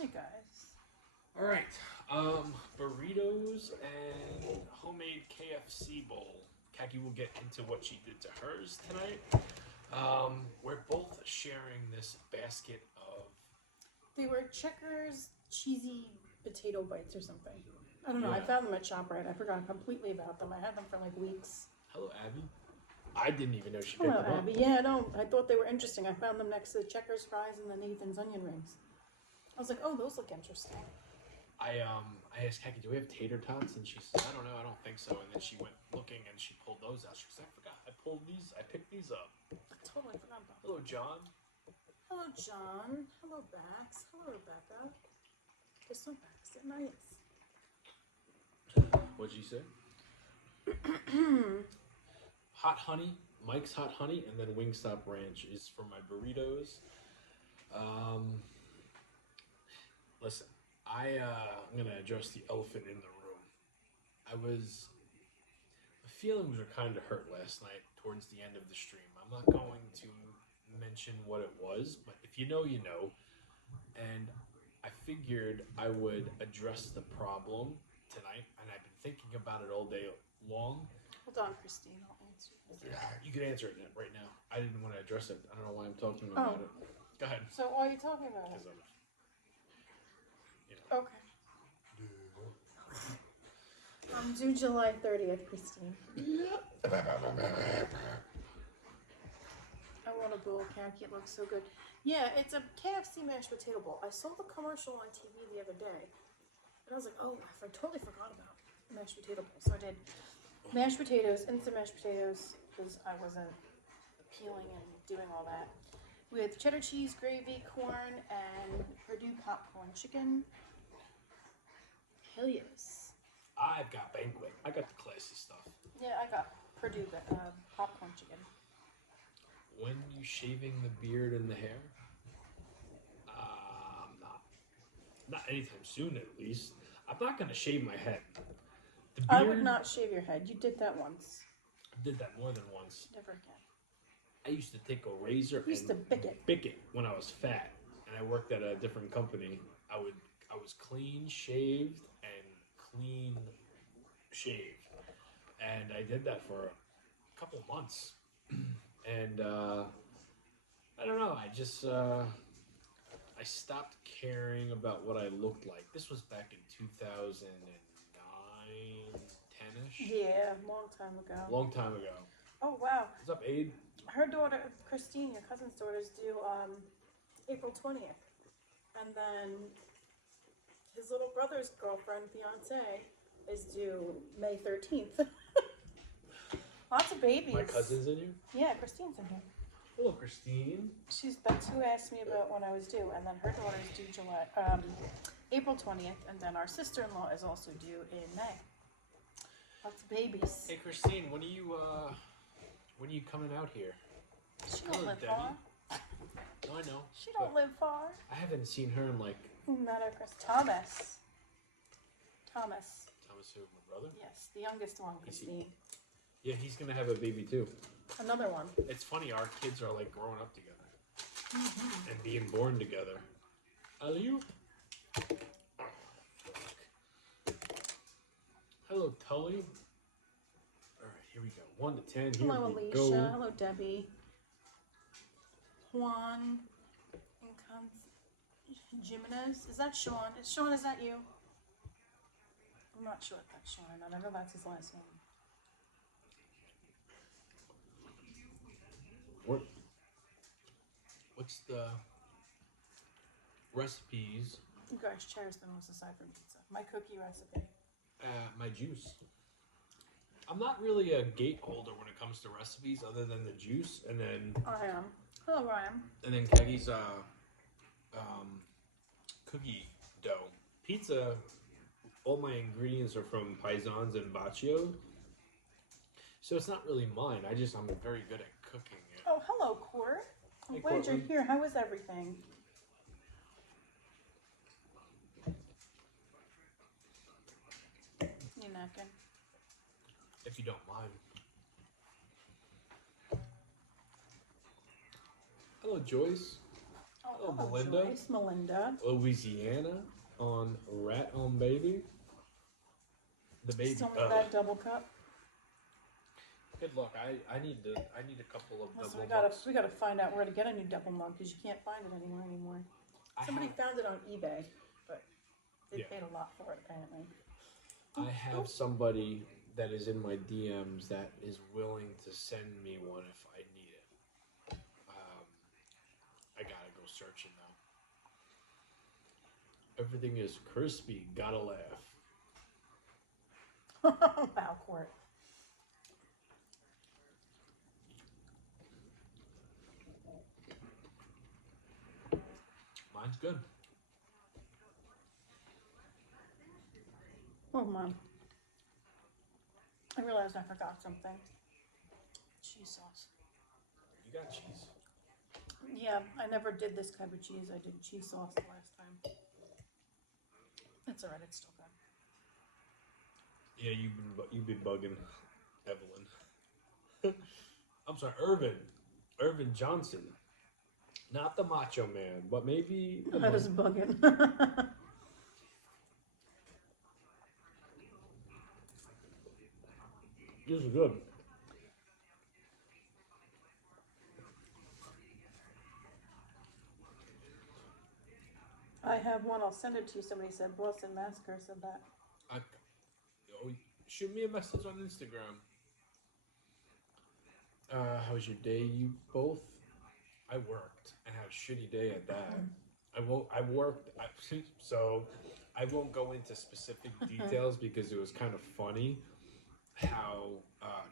Hey guys. All right, burritos and homemade KFC bowl. Kaki will get into what she did to hers tonight. We're both sharing this basket of. They were Checkers cheesy potato bites or something. I don't know. I Yeah. found them at ShopRite. I forgot completely about them. I had them for like weeks. Hello, Abby. I didn't even know she picked Hello, them Abby. up. Yeah, I don't. I thought they were interesting. I found them next to the Checkers fries and the Nathan's onion rings. I was like, oh, those look interesting. I asked Kaki, do we have tater tots? And she said, I don't know, I don't think so. And then she went looking and she pulled those out. She said, I forgot, I picked these up. I totally forgot about them. Hello, John. Hello, John. Hello, Bax. Hello, Rebecca. Guess what, Bax? They're nice. What'd you say? Hot honey, Mike's hot honey, and then Wingstop Ranch is for my burritos. Listen, I'm gonna address the elephant in the room. My feelings were kind of hurt last night towards the end of the stream. I'm not going to mention what it was, but if you know, you know. And I figured I would address the problem tonight, and I've been thinking about it all day long. Hold on, Christine. I'll answer this. You can answer it right now. I didn't want to address it. I don't know why I'm talking about it. Go ahead. So why are you talking about it? Okay. I'm due July 30th, Christine. I want a bowl, Khaki. It looks so good. Yeah, it's a KFC mashed potato bowl. I saw the commercial on TV the other day, and I was like, oh, I totally forgot about mashed potato bowl. So I did mashed potatoes, instant mashed potatoes, because I wasn't peeling and doing all that, with cheddar cheese, gravy, corn, and Purdue popcorn chicken. Hell yes. I've got banquet. I got the classy stuff. Yeah, I got Purdue popcorn chicken. When you shaving the beard and the hair? Not anytime soon, at least. I'm not gonna shave my head. The beard, I would not shave your head. You did that once. I did that more than once. Never again. I used to take a razor You used to bick it when I was fat, and I worked at a different company. I was clean shaved and clean shaved, and I did that for a couple months. And I don't know. I just I stopped caring about what I looked like. This was back in 2009, 10ish. Yeah, long time ago. Long time ago. Oh wow. What's up, Aid? Her daughter, Christine, your cousin's daughter's due April 20th, and then his little brother's girlfriend, fiance, is due May 13th. Lots of babies. My cousin's in here? Yeah, Christine's in here. Hello, Christine. That's who asked me about when I was due, and then her daughter's due April 20th, and then our sister-in-law is also due in May. Lots of babies. Hey, Christine, when are you coming out here? She don't live far. No, I know. She don't live far. I haven't seen her in like... Not Chris. Thomas. Thomas who, my brother? Yes, the youngest one, Christine. Yeah, he's gonna have a baby too. Another one. It's funny, our kids are like growing up together. And being born together. Alley-oop. Hello, Tully. Alright, here we go. 1 to 10. Here Hello, we Alicia. go. Hello, Debbie. Juan. Jimenez. Is that Sean? Sean, is that you? I'm not sure if that's Sean or not. I know that's his last name. What's the recipes? You guys cherish the most aside from pizza. My cookie recipe. My juice. I'm not really a gateholder when it comes to recipes other than the juice, and then... I am. Hello, Ryan. And then Kagi's cookie dough. Pizza, all my ingredients are from Paisans and Baccio. So it's not really mine. I'm very good at cooking it. Oh, hello, Court. I'm glad you're here. How is everything? You napkin? If you don't mind. Hello, Joyce. Oh, Melinda. Joyce, Melinda. Louisiana on Rat on Baby. The baby. Still need that double cup. Good luck. I need a couple of Listen, double we gotta find out where to get a new double mug because you can't find it anymore. Somebody found it on eBay, but they paid a lot for it apparently. I have somebody that is in my DMs that is willing to send me one if I need it. I gotta go searching though. Everything is crispy. Gotta laugh. Wow, Court. Mine's good. Oh, Mom. I realized I forgot something. Cheese sauce. You got cheese. Yeah, I never did this type of cheese. I did cheese sauce the last time. It's alright. It's still good. Yeah, you've been bugging Evelyn. I'm sorry, Irvin Johnson. Not the Macho Man, but maybe. That is bugging. This is good. I have one. I'll send it to you. Somebody said Boston Massacre said that. Shoot me a message on Instagram. How was your day? You both? I worked and had a shitty day at that. I worked. So I won't go into specific details because it was kind of funny how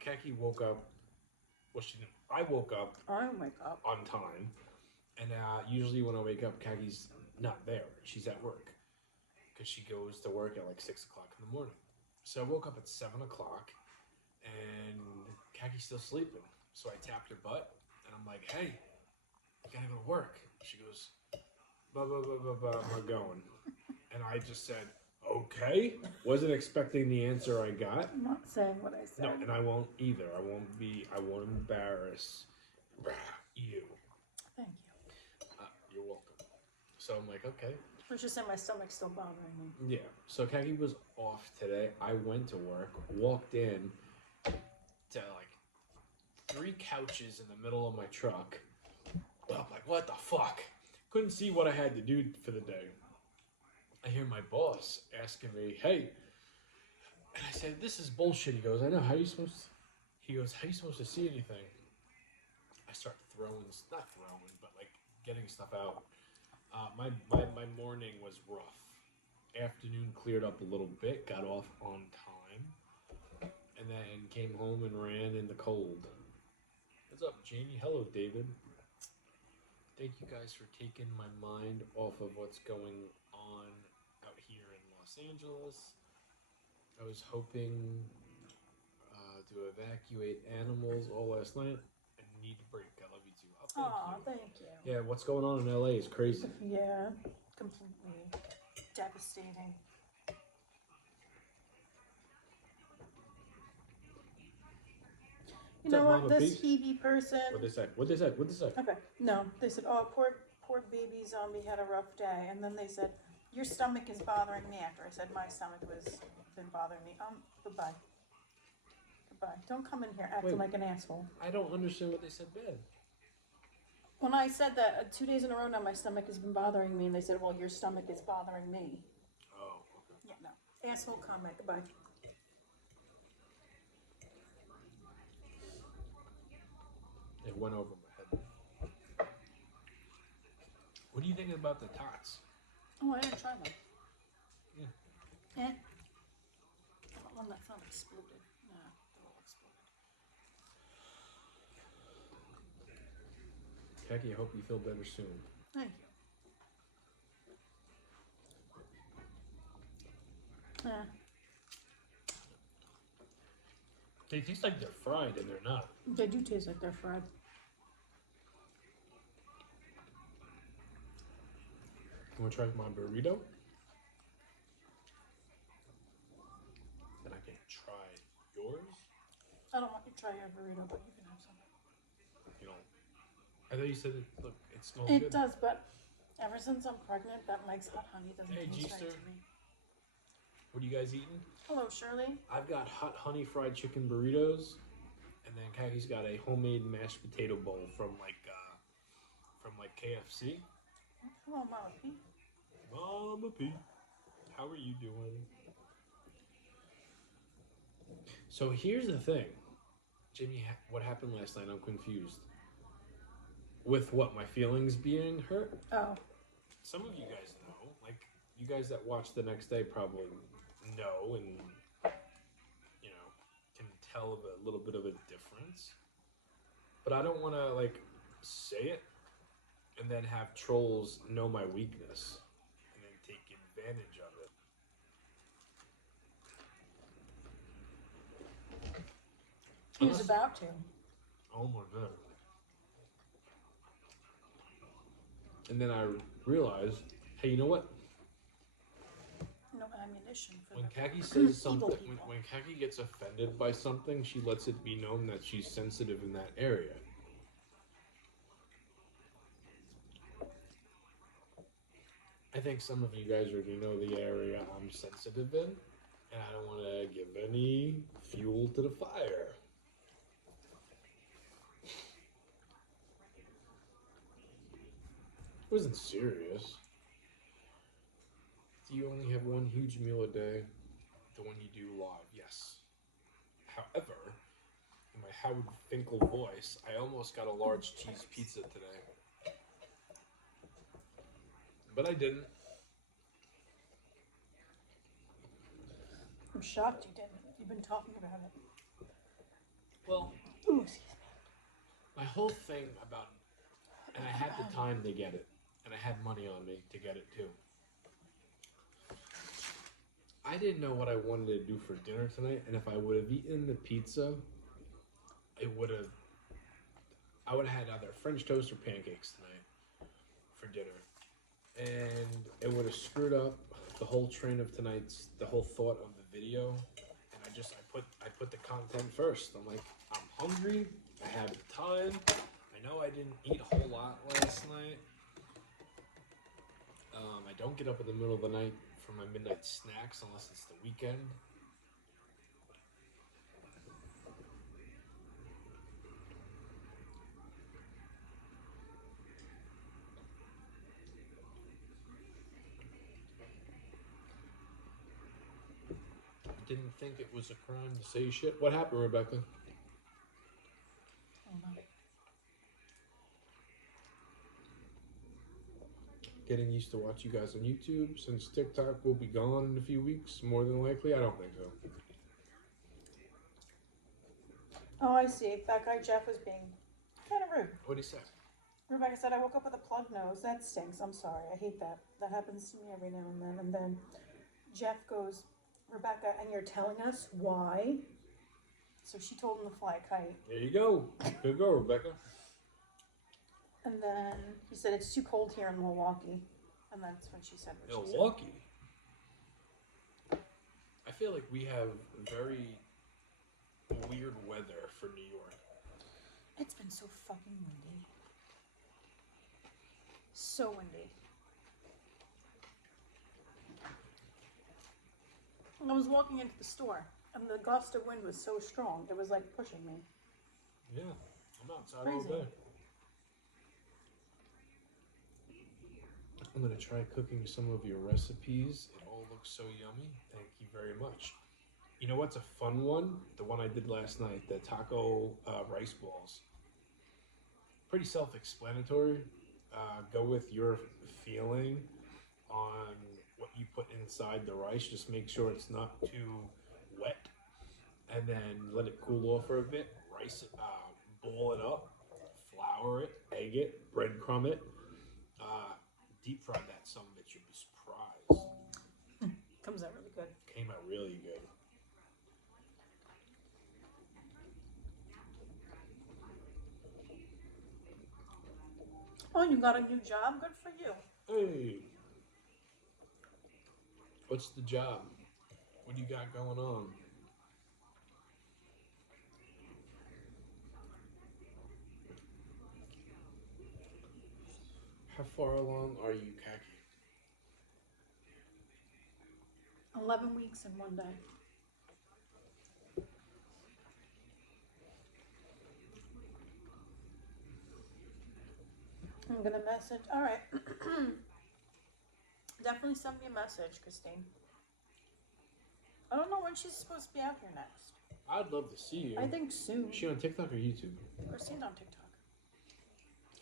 Kaki woke up. Well, she didn't. I woke up. I wake up on time, and usually when I wake up, Kaki's not there. She's at work because she goes to work at like 6 o'clock in the morning. So I woke up at 7 o'clock, and Kaki's still sleeping. So I tapped her butt, and I'm like, "Hey, you gotta go to work." She goes, "Blah blah blah blah blah. I'm not going." And I just said, "Okay." Wasn't expecting the answer I got. I'm not saying what I said. No, and I won't either. I won't embarrass you. Thank you. You're welcome. So I'm like, okay. Let's just say my stomach's still bothering me. Yeah. So Kaki was off today. I went to work, walked in to like 3 couches in the middle of my truck. I'm like, what the fuck? Couldn't see what I had to do for the day. I hear my boss asking me, "Hey," and I said, "This is bullshit." He goes, "I know. How are you supposed to?" He goes, "How are you supposed to see anything?" I start not throwing, but like getting stuff out. My morning was rough. Afternoon cleared up a little bit, got off on time, and then came home and ran in the cold. What's up, Jamie? Hello, David. Thank you guys for taking my mind off of what's going on out here in Los Angeles. I was hoping to evacuate animals all last night. I need a break. I love you too. Oh, thank you. Yeah, what's going on in LA is crazy. Yeah, completely devastating. You know what? This Hebe person. What'd they say? Okay. No, they said, "Oh, poor baby zombie had a rough day," and then they said, "Your stomach is bothering me." After I said my stomach been bothering me. Goodbye. Don't come in here acting like an asshole. I don't understand what they said bad. When I said that 2 days in a row now, my stomach has been bothering me, and they said, "Well, your stomach is bothering me." Oh, okay. Yeah, no. Asshole comment. Goodbye. It went over my head. What do you think about the tots? Oh, I didn't try them. Yeah. Eh? One that's not exploded. No, they're all exploded. Kaki, I hope you feel better soon. Thank you. They taste like they're fried and they're not. They do taste like they're fried. You want to try my burrito? Then I can try yours. I don't want you to try your burrito, but you can have some. You know, I thought you said it smells It good. does, but Ever since I'm pregnant, that Mike's Hot Honey doesn't Hey, taste right G-Ster. to me. What are you guys eating? Hello, Shirley. I've got hot honey fried chicken burritos, and then Kaki's got a homemade mashed potato bowl from KFC. Hello, Mama P. Mama P, how are you doing? So here's the thing, Jimmy. What happened last night? I'm confused. With what? My feelings being hurt? Oh. Some of you guys know, like you guys that watch the next day probably know and can tell of a little bit of a difference. But I don't want to like say it and then have trolls know my weakness and then take advantage of it. He was about to. Oh my god. And then I realized, hey, you know what? No ammunition for When the Kaki says something, people. when Kaki gets offended by something, she lets it be known that she's sensitive in that area. I think some of you guys already know the area I'm sensitive in, and I don't want to give any fuel to the fire. It wasn't serious. Do you only have one huge meal a day? The one you do live, yes. However, in my Howard Finkel voice, I almost got a large cheese pizza today. But I didn't. I'm shocked you didn't. You've been talking about it. Well, Ooh, excuse me. my whole thing about, and I had the time to get it, and I had money on me to get it too. I didn't know what I wanted to do for dinner tonight, and if I would have eaten the pizza, I would have had either French toast or pancakes tonight for dinner. And it would have screwed up the whole train of the whole thought of the video. And I put the content first. I'm like, I'm hungry, I have time, I know I didn't eat a whole lot last night. I don't get up in the middle of the night for my midnight snacks unless it's the weekend. Didn't think it was a crime to say shit. What happened, Rebecca? Hold on. Getting used to watch you guys on YouTube since TikTok will be gone in a few weeks, more than likely. I don't think so. Oh, I see. That guy Jeff was being kind of rude. What'd he say? Rebecca said, I woke up with a plugged nose. That stinks. I'm sorry. I hate that. That happens to me every now and then. And then Jeff goes, Rebecca, and you're telling us why? So she told him to fly a kite. There you go. Good go, Rebecca. And then he said, it's too cold here in Milwaukee. And that's when she said what she said. Milwaukee? I feel like we have very weird weather for New York. It's been so fucking windy. So windy. I was walking into the store, and the gust of wind was so strong, it was like pushing me. Yeah, I'm outside Crazy. all day. I'm going to try cooking some of your recipes. It all looks so yummy. Thank you very much. You know what's a fun one? The one I did last night, the taco rice balls. Pretty self-explanatory. Go with your feeling on what you put inside the rice. Just make sure it's not too wet, and then let it cool off for a bit. Rice it, boil it up, flour it, egg it, breadcrumb it, deep fry that some bitch. You'll be surprised. Comes out really good. Came out really good. Oh, you got a new job? Good for you. Hey, what's the job? What do you got going on? How far along are you, Khaki? 11 weeks and 1 day. I'm gonna message. All right. Definitely send me a message, Christine. I don't know when she's supposed to be out here next. I'd love to see you. I think soon. Is she on TikTok or YouTube? Christine's on TikTok.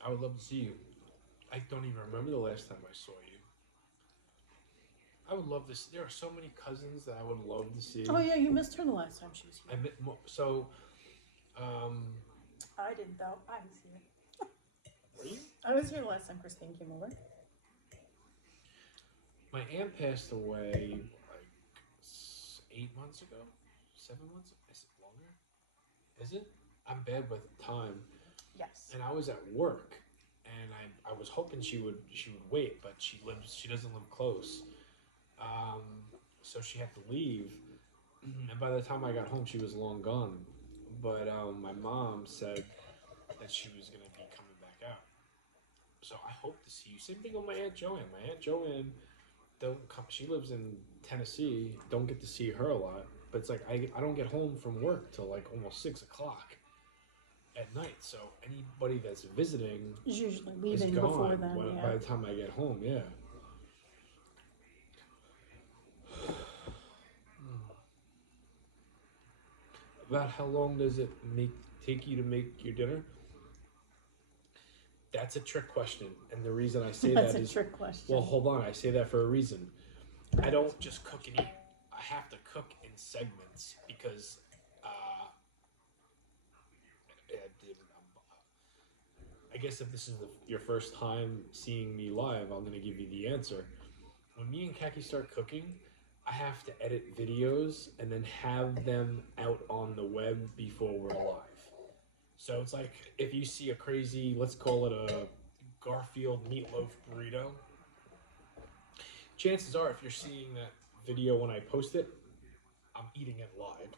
I would love to see you. I don't even remember the last time I saw you. I would love to see. There are so many cousins that I would love to see. Oh yeah, you missed her the last time she was here. I didn't though. I was here. Were you? I was here the last time Christine came over. My aunt passed away like 8 months ago, 7 months. Is it longer? Is it? I'm bad with time. Yes. And I was at work, and I was hoping she would wait, but she doesn't live close, so she had to leave. And by the time I got home, she was long gone. But my mom said that she was gonna be coming back out. So I hope to see you. Same thing with my Aunt Joanne. My Aunt Joanne don't come. She lives in Tennessee. Don't get to see her a lot. But it's like I don't get home from work till like almost 6 o'clock at night. So anybody that's visiting Is usually is leaving gone before then. Yeah. by the time I get home. Yeah. About how long does it take you to make your dinner? That's a trick question, and the reason I say That's that a is trick question. well, hold on. I say that for a reason. I don't just cook and eat. I have to cook in segments because I guess if this is your first time seeing me live, I'm going to give you the answer. When me and Kaki start cooking, I have to edit videos and then have them out on the web before we're live. So it's like if you see a crazy, let's call it a Garfield meatloaf burrito, chances are if you're seeing that video when I post it, I'm eating it live.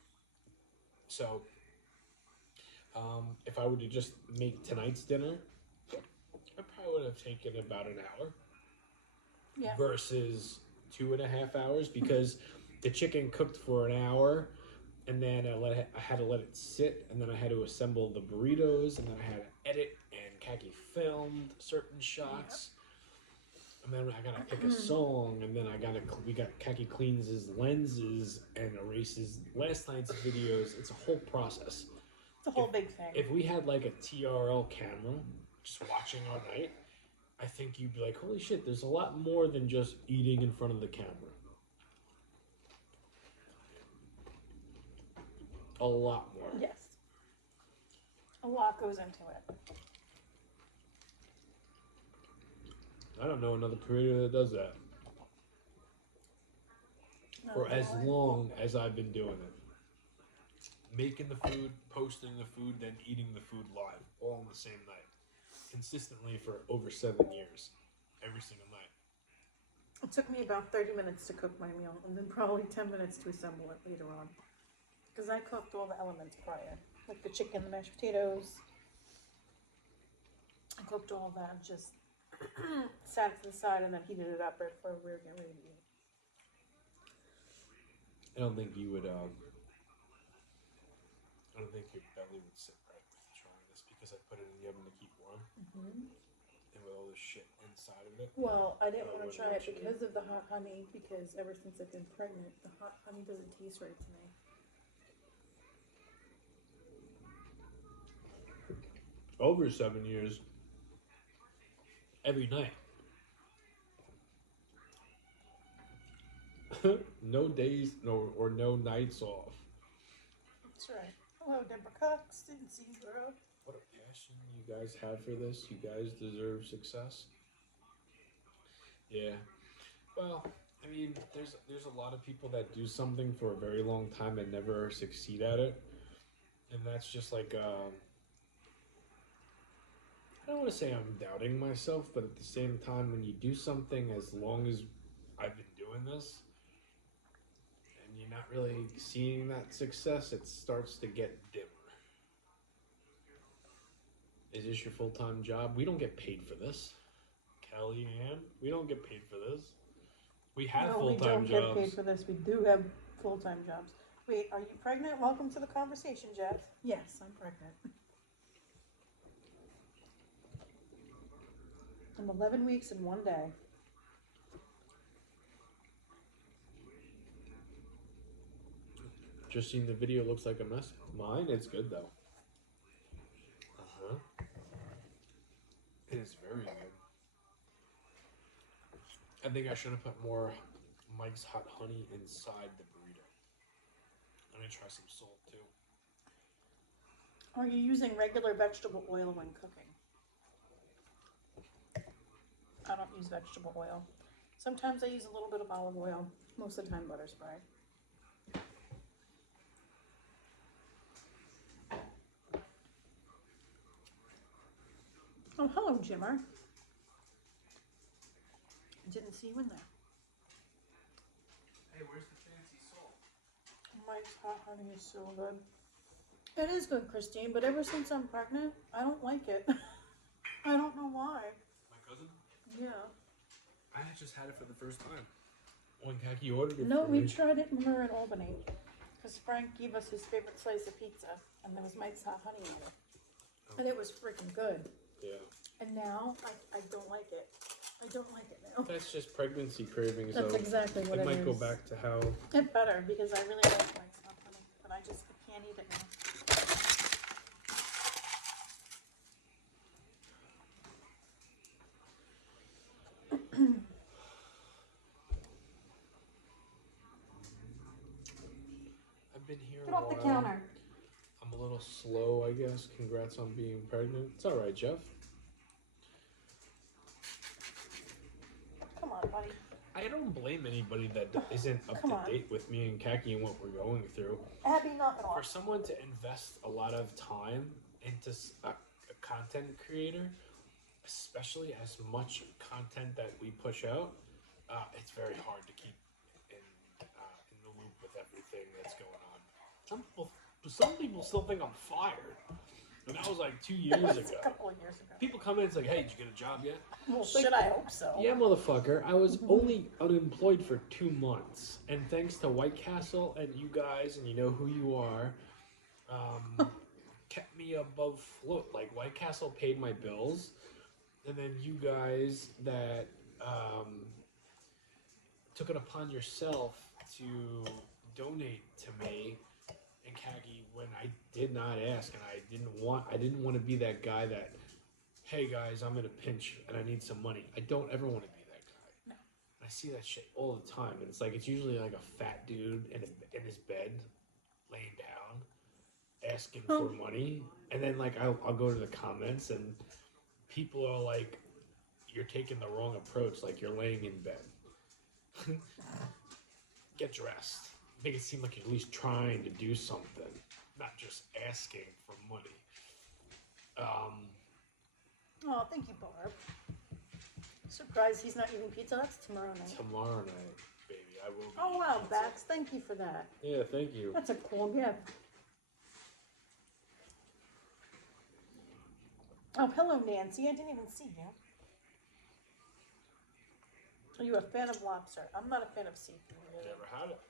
So if I were to just make tonight's dinner, I probably would have taken about an hour versus 2.5 hours because the chicken cooked for an hour and then I had to let it sit and then I had to assemble the burritos and then I had to edit and Kaki filmed certain shots. And then I gotta pick a song, and then Kaki cleans his lenses and erases last night's videos. It's a whole process. It's a whole big thing. If we had like a TRL camera just watching all night, I think you'd be like, holy shit, there's a lot more than just eating in front of the camera. A lot more. Yes. A lot goes into it. I don't know another creator that does that. For as long as I've been doing it. Making the food, posting the food, then eating the food live, all on the same night. Consistently for over 7 years. Every single night. It took me about 30 minutes to cook my meal, and then probably 10 minutes to assemble it later on. Because I cooked all the elements prior. Like the chicken, the mashed potatoes. I cooked all that and just sat it to the side and then heated it up right before we were getting ready to eat. I don't think you would, I don't think your belly would sit right with you trying this because I put it in the oven to keep warm. And with all this shit inside of it. Well, I didn't want to try it because of the hot honey, because ever since I've been pregnant, the hot honey doesn't taste right to me. Over 7 years, every night. No days, no nights off. That's right. Hello, Deborah Cox. Didn't see you, girl. What a passion you guys have for this. You guys deserve success. Yeah. Well, I mean, there's a lot of people that do something for a very long time and never succeed at it. And that's just like, I don't want to say I'm doubting myself, but at the same time, when you do something as long as I've been doing this, and you're not really seeing that success, it starts to get dimmer. Is this your full-time job? We don't get paid for this. Kelly Ann. We don't get paid for this. We have No, we full-time don't jobs. get paid for this. We do have full-time jobs. Wait, are you pregnant? Welcome to the conversation, Jeff. Yes, I'm pregnant. I'm 11 weeks and 1 day. Just seen the video. Looks like a mess. Mine, it's good though. It is very good. I think I should have put more Mike's Hot Honey inside the burrito. I'm gonna try some salt too. Are you using regular vegetable oil when cooking? I don't use vegetable oil. Sometimes I use a little bit of olive oil. Most of the time butter spray. Oh, hello, Jimmer. I didn't see you in there. Hey, where's the fancy salt? Mike's hot honey is so good. It is good, Christine, but ever since I'm pregnant, I don't like it. I don't know why. My cousin? Yeah. I just had it for the first time. When Kaki ordered it No, for we me. tried it when we were in Albany. Because Frank gave us his favorite slice of pizza, and there was Mike's hot honey in it. And it was freaking good. Yeah. And now, I don't like it. I don't like it now. That's just pregnancy cravings. That's exactly what it it might is. go back to how. It better, because I really like Mike's hot honey, but I can't eat it now. I've been here Get a off the while. counter. I'm a little slow, I guess. Congrats on being pregnant. It's all right, Jeff. Come on, buddy. I don't blame anybody that isn't up Come to on. date with me and Kaki and what we're going through. Abby, knock it For off. someone to invest a lot of time into a content creator, especially as much content that we push out, it's very hard to keep in the loop with everything that's going on. Some people still think I'm fired, and that was like 2 years That was ago. a couple of years ago. People come in, it's like, hey, did you get a job yet? Well, It's like, should I hope so? yeah, motherfucker. I was only unemployed for 2 months, and thanks to White Castle and you guys, and you know who you are, kept me above float. Like, White Castle paid my bills, and then you guys that took it upon yourself to donate to me and Kagi when I did not ask, and I didn't want to be that guy that, hey guys, I'm in a pinch and I need some money. I don't ever want to be that guy. No. I see that shit all the time, and it's like it's usually like a fat dude in his bed, laying down, asking for money, and then like I'll go to the comments and people are like, "You're taking the wrong approach. Like you're laying in bed. Get dressed. Make it seem like you're at least trying to do something, not just asking for money." Oh, thank you, Barb. Surprised he's not eating pizza. That's tomorrow night. Tomorrow night, baby, I will be Oh, eating wow, pizza. Bax. Thank you for that. Yeah, thank you. That's a cool gift. Oh, hello, Nancy. I didn't even see you. Are you a fan of lobster? I'm not a fan of seafood. Really. Never had it.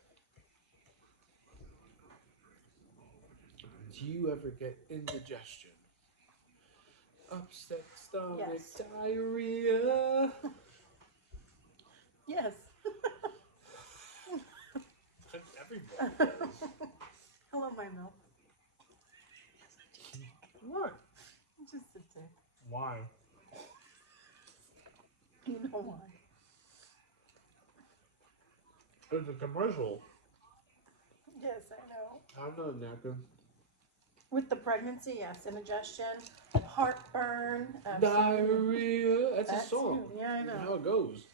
Do you ever get indigestion? Upset stomach, Yes. diarrhea. Yes. Everybody does. Hello, my milk. What? Just a tick. Why? You know why? It's a commercial. Yes, I know. I'm not a napkin. With the pregnancy, yes, indigestion, heartburn, absolutely. Diarrhea. That's That a song. too. Yeah, I You know. how it goes.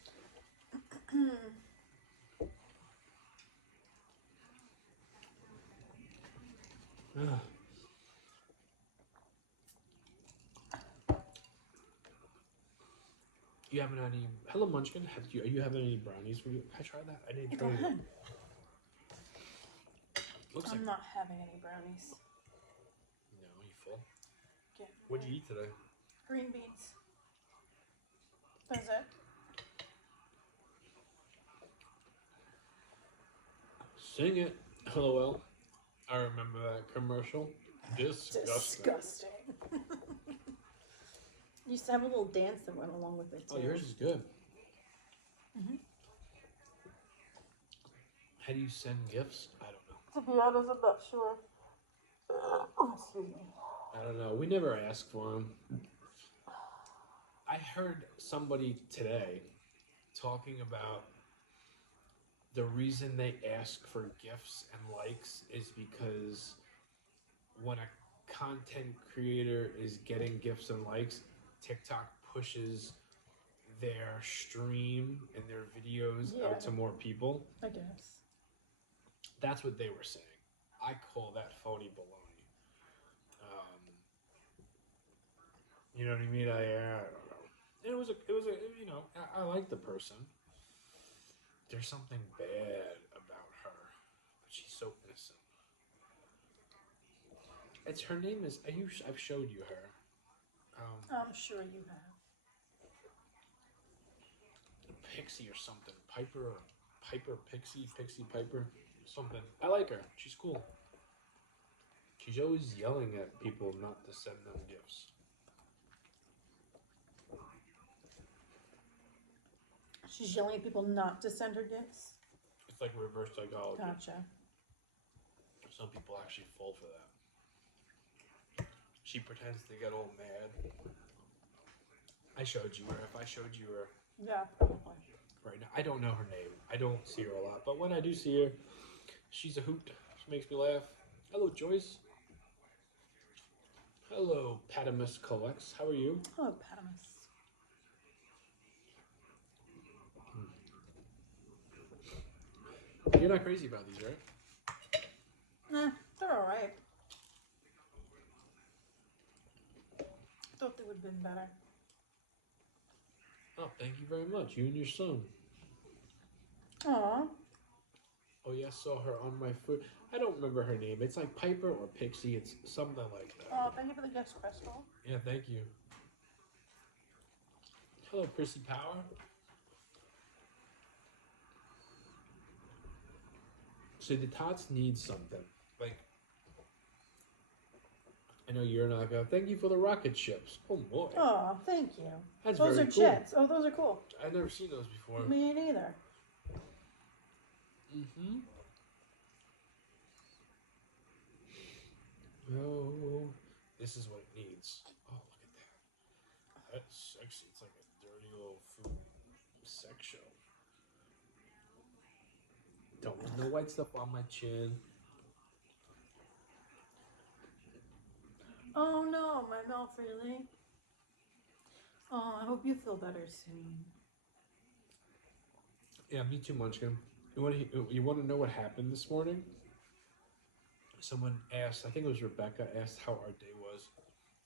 You haven't had any. Hello, Munchkin. Are you having any brownies for you? Can I try that? I didn't Go try ahead. it. Looks like. I'm not having any brownies. No, you full. Get What'd you eat today? green beans. That's it. Sing it. LOL. I remember that commercial. Disgusting. Disgusting. Used to have a little dance that went along with it too. Oh, yours is good. Mm-hmm. How do you send gifts? I don't know. To be honest, I'm not sure. Oh, excuse me. I don't know. We never ask for them. I heard somebody today talking about the reason they ask for gifts and likes is because when a content creator is getting gifts and likes, TikTok pushes their stream and their videos out to more people. I guess. That's what they were saying. I call that phony baloney. You know what I mean? I don't know. It was a, you know, I like the person. There's something bad about her, but she's so innocent. It's her name is. I've showed you her. I'm sure you have. Pixie or something. Piper, Pixie, Piper, something. I like her. She's cool. She's always yelling at people not to send them gifts. She's yelling at people not to send her gifts. It's like reverse psychology. Gotcha. Some people actually fall for that. She pretends to get all mad. I showed you her. If I showed you her Yeah, probably. right now, I don't know her name. I don't see her a lot, but when I do see her, she's a hoot. She makes me laugh. Hello, Joyce. Hello, Patamus Collects. How are you? Hello, Patamus. You're not crazy about these, right? Nah, they're alright. Thought they would have been better. Oh, thank you very much. You and your son. Aw. Oh, yeah, I saw her on my foot. I don't remember her name. It's like Piper or Pixie. It's something like that. Oh, thank you for the gifts, Crystal. Yeah, thank you. Hello, Prissy Power. So the tots need something. Like, I know you're not gonna. Thank you for the rocket ships. Oh boy. Oh, thank you. That's those very are cool. jets. Oh, those are cool. I've never seen those before. Me neither. Mm-hmm. Oh, this is what it needs. Oh, look at that. That's sexy. It's like a dirty little food sex show. Don't want no white stuff on my chin. Oh no, my mouth really. Oh, I hope you feel better soon. Yeah, me too, Munchkin. You want to know what happened this morning? Someone asked, I think it was Rebecca, asked how our day was.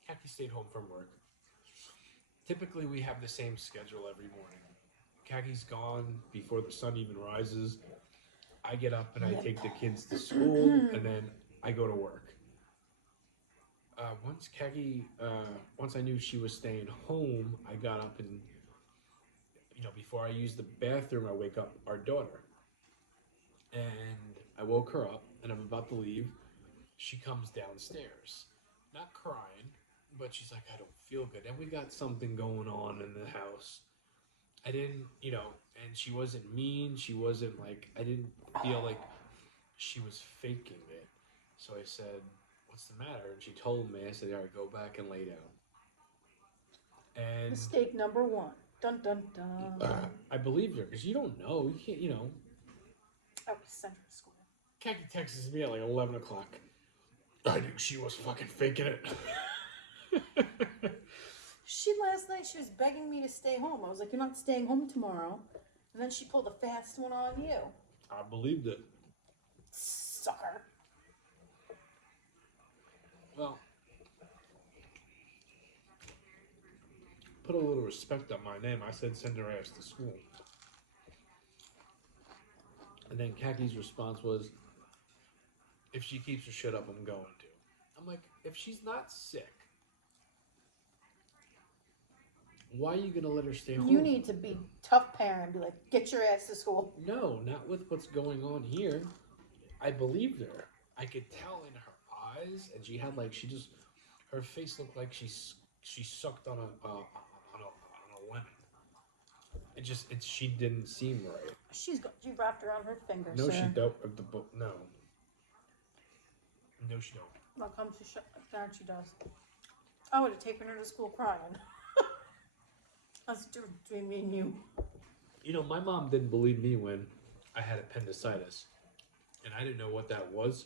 Kathy stayed home from work. Typically, we have the same schedule every morning. Kaki's gone before the sun even rises. I get up and I take the kids to school, and then I go to work. Once I knew she was staying home, I got up and, before I use the bathroom, I wake up our daughter. And I woke her up, and I'm about to leave. She comes downstairs, not crying, but she's like, I don't feel good. And we got something going on in the house. I didn't, and she wasn't mean. She wasn't like, I didn't feel like she was faking it. So I said, what's the matter? And she told me. I said, all right, go back and lay down. And mistake number one. Dun dun dun. I believed her, because you don't know. You can't, I was sent her to school. Kaki texts me at like 11 o'clock. I knew she was fucking faking it. Last night she was begging me to stay home. I was like, you're not staying home tomorrow. And then she pulled a fast one on you. I believed it. Sucker. Well, put a little respect on my name. I said send her ass to school. And then Kaki's response was, if she keeps her shit up, I'm going to. I'm like, if she's not sick, Why are you gonna let her stay home? You need to be tough parent and be like, get your ass to school. No, not with what's going on here. I believed her. I could tell in her eyes, and she had like her face looked like she sucked on a lemon. She didn't seem right. She wrapped around her finger. No, sir. she don't. No. No, she don't. Well, comes to that she does. I would have taken her to school crying. That's between me and you. You know, my mom didn't believe me when I had appendicitis, and I didn't know what that was.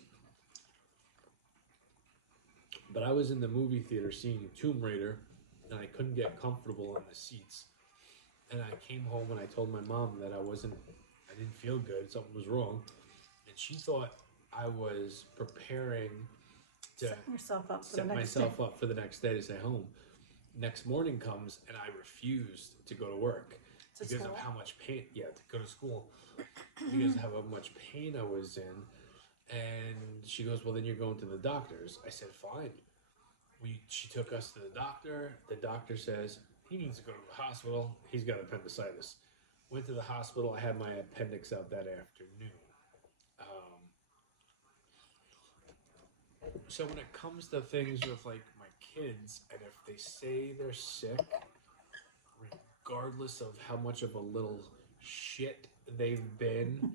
But I was in the movie theater seeing Tomb Raider, and I couldn't get comfortable in the seats. And I came home and I told my mom that I didn't feel good, something was wrong. And she thought I was preparing to set myself up for the next day to stay home. Next morning comes and I refused to go to work because of how much pain, to go to school, because of how much pain I was in. And she goes, well, then you're going to the doctor's. I said, fine. She took us to the doctor. The doctor says, he needs to go to the hospital. He's got appendicitis. Went to the hospital. I had my appendix out that afternoon. So when it comes to things with like my kids, and if they say they're sick, regardless of how much of a little shit they've been,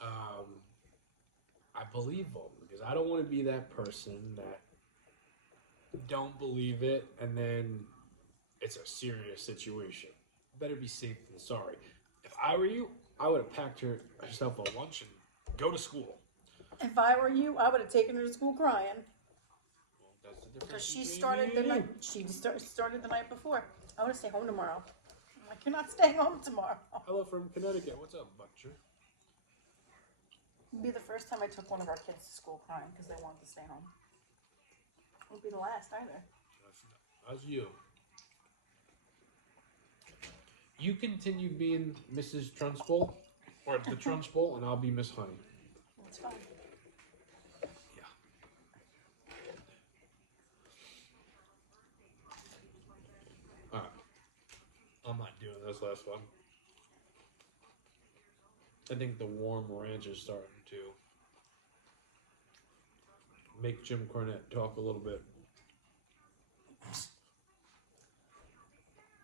I believe them, because I don't want to be that person that don't believe it and then it's a serious situation. Better be safe than sorry. If I were you, I would have packed herself a lunch and go to school. If I were you, I would have taken her to school crying. Well, that's the difference. Because she started the night. She started the night before. I want to stay home tomorrow. I'm like, you're not staying home tomorrow. Hello from Connecticut. What's up, Butcher? It'd be the first time I took one of our kids to school crying because they wanted to stay home. It won't be the last either. How's you? You continue being Mrs. Trunchbull, or the Trunchbull, and I'll be Miss Honey. That's fine. Yeah. Alright. I'm not doing this last one. I think the warm ranch is starting to make Jim Cornette talk a little bit.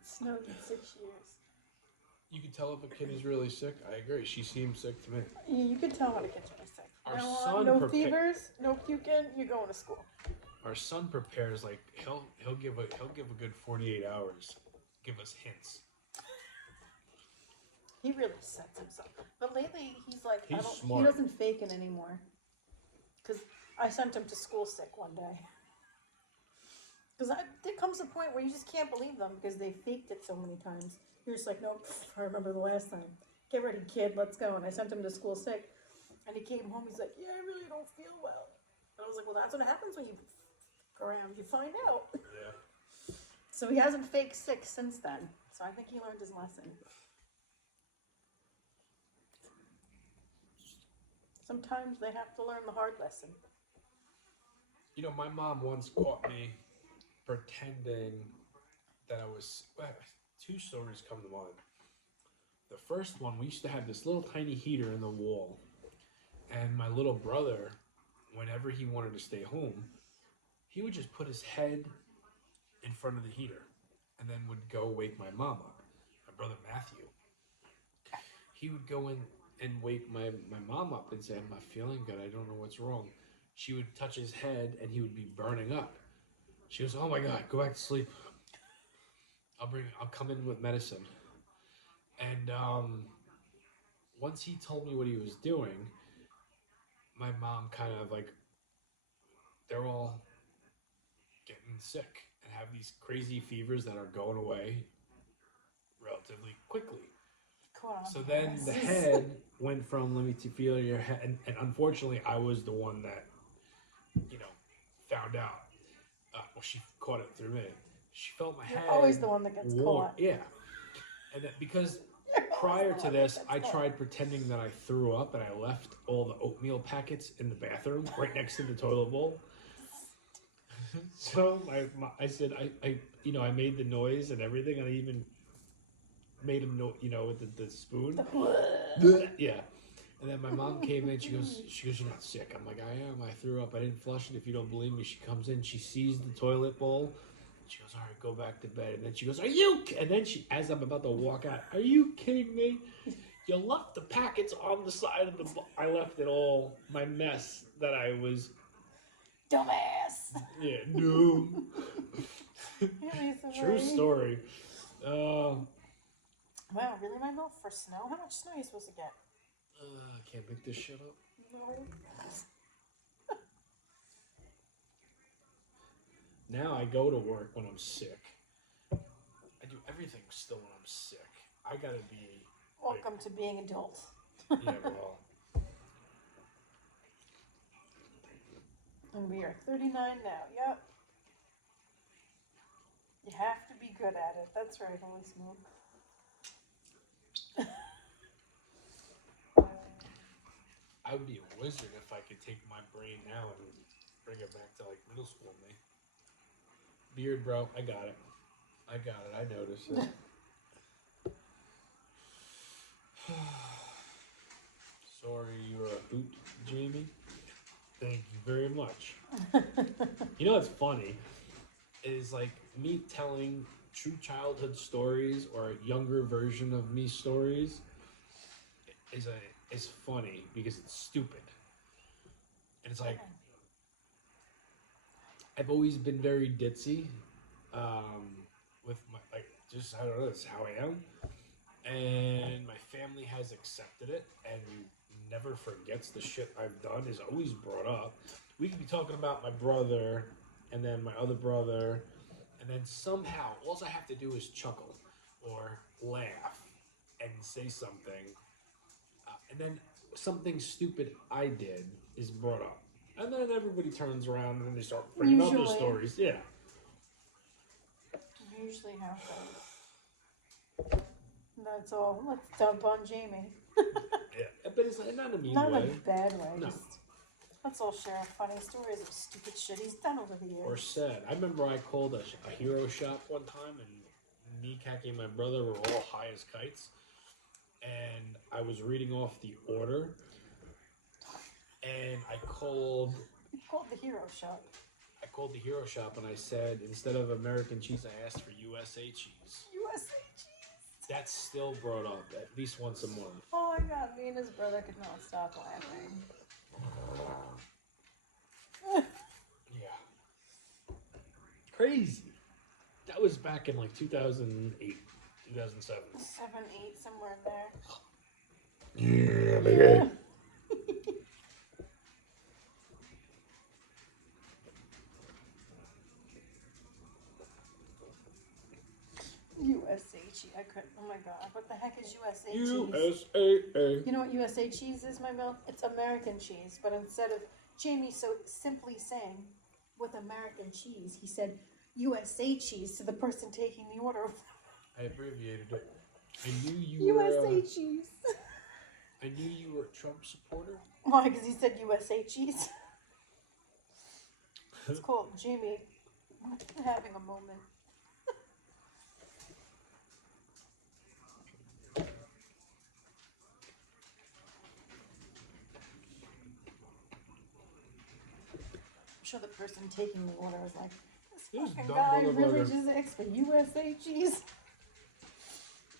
Snowed in 6 years. You can tell if a kid is really sick. I agree. She seems sick to me. Yeah, you can tell when a kid's really sick. Our son no fevers, no puking. You're going to school. Our son prepares like he'll give a good 48 hours. Give us hints. He really sets himself. But lately, he's like, Smart. He doesn't fake it anymore. Because I sent him to school sick one day. Because there comes a point where you just can't believe them because they faked it so many times. You're just like, nope, I remember the last time. Get ready, kid, let's go. And I sent him to school sick. And he came home, he's like, yeah, I really don't feel well. And I was like, well, that's what happens when you f around. You find out. Yeah. So he hasn't faked sick since then. So I think he learned his lesson. Sometimes they have to learn the hard lesson. You know, my mom once caught me pretending that I was... Well, two stories come to mind. The first one, we used to have this little tiny heater in the wall. And my little brother, whenever he wanted to stay home, he would just put his head in front of the heater and then would go wake my mom up, my brother Matthew. He would go in and wake my mom up and say, I'm not feeling good, I don't know what's wrong. She would touch his head and he would be burning up. She goes, oh my God, go back to sleep. I'll come in with medicine. And once he told me what he was doing, my mom kind of like, they're all getting sick and have these crazy fevers that are going away relatively quickly. So then the head went from, let me feel your head, and unfortunately I was the one that, found out. Well, she caught it through me. She felt my head. You're always the one that gets caught. Yeah. And that because prior to this, I tried pretending that I threw up and I left all the oatmeal packets in the bathroom right next to the toilet bowl. So I said I made the noise and everything, and I even made him know with the spoon. Yeah. And then my mom came in. She goes, you're not sick. I'm like, I am. I threw up. I didn't flush it. If you don't believe me, she comes in. She sees the toilet bowl. She goes, all right, go back to bed. And then she goes, are you? And then as I'm about to walk out, are you kidding me? You left the packets on the side of the bowl. I left it all, my mess that I was. Dumbass. Yeah, no. True story. Wow, really, my milk for snow? How much snow are you supposed to get? I can't make this shit up. No. Now I go to work when I'm sick. I do everything still when I'm sick. I gotta be. Welcome to being adult. Yeah, well. And we are 39 now. Yep. You have to be good at it. That's right, holy smoke. I would be a wizard if I could take my brain now and bring it back to like middle school me. Beard, bro. I got it. I noticed it. Sorry you're a hoot, Jamie. Thank you very much. You know what's funny? Is like me telling true childhood stories or a younger version of me stories is funny because it's stupid. And it's like I've always been very ditzy with my I don't know, this is how I am. And my family has accepted it and never forgets the shit I've done is always brought up. We could be talking about my brother and then my other brother, and then somehow all I have to do is chuckle or laugh and say something, and then something stupid I did is brought up. And then everybody turns around and they start bringing up the stories. Yeah. Usually happens. That's all. Let's dump on Jamie. Yeah, but it's not in a mean way. Not in a bad way. No. Just, let's all share funny stories of stupid shit he's done over the years. Or sad. I remember I called a hero shop one time, and me, Kaki, and my brother were all high as kites. And I was reading off the order, and I called... You called the hero shop. I called the hero shop, and I said, instead of American cheese, I asked for USA cheese. USA cheese. That's still brought up at least once a month. Oh my god, me and his brother could not stop laughing. Yeah. Crazy. That was back in like 2008, 2007. 7, 8, somewhere in there. Yeah, baby. Yeah. USA cheese. I couldn't. Oh my god. What the heck is USA cheese? USAA. You know what USA cheese is, my milk? It's American cheese. But instead of Jamie so simply saying, with American cheese, he said USA cheese to the person taking the order. I abbreviated it. I knew you USA were. cheese. I knew you were a Trump supporter. Why? Because he said USA cheese. It's called Jamie having a moment. I'm sure the person taking the order was like, this fucking guy really just asked for USA cheese.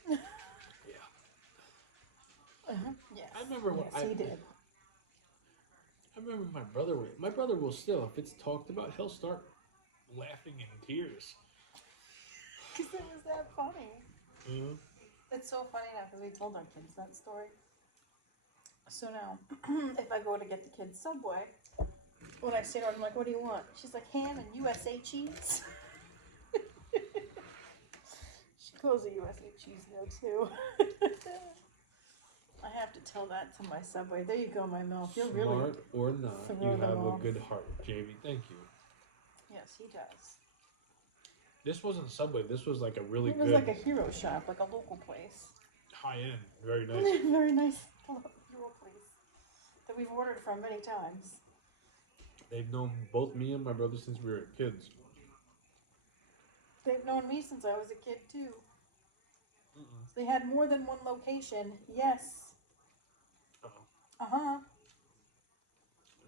Yeah. Yes. I remember when he did. I remember my brother will still, if it's talked about, he'll start laughing in tears. Because it was that funny. Mm-hmm. It's so funny now because we told our kids that story. So now, if I go to get the kids Subway, when I say to her, I'm like, what do you want? She's like, ham and USA cheese. She calls it USA cheese though, too. I have to tell that to my Subway. There you go, my milk. You'll really Smart or not, you have a good heart, Jamie. Thank you. Yes, he does. This wasn't Subway. This was like a really good... It was like a hero shop, like a local place. High end. Very nice. Very nice hero place that we've ordered from many times. They've known both me and my brother since we were kids. They've known me since I was a kid too. So they had more than one location. Yes. Uh-oh. Uh-huh.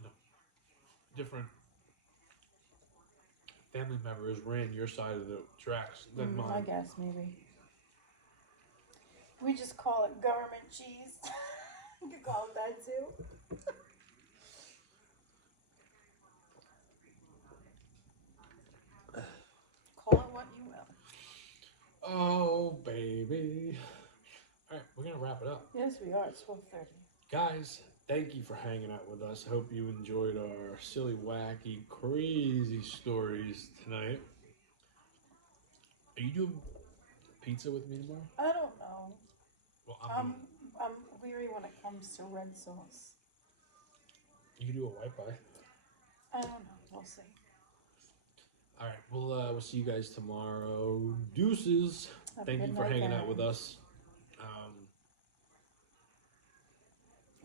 No. Different family members ran your side of the tracks than mine. I guess maybe. We just call it government cheese. You could call it that too. Call it what you will. Oh, baby. All right, we're going to wrap it up. Yes, we are. It's 12:30. Guys, thank you for hanging out with us. I hope you enjoyed our silly, wacky, crazy stories tonight. Are you doing pizza with me tomorrow? I don't know. Well, I'm weary when it comes to red sauce. You can do a white pie. I don't know. We'll see. All right, we'll see you guys tomorrow. Deuces. Have a Thank good you for night, hanging guys. out with us.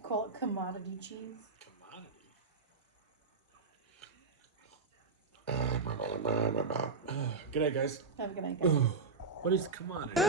Call it commodity cheese. Commodity. Good night, guys. Have a good night, guys. What is commodity?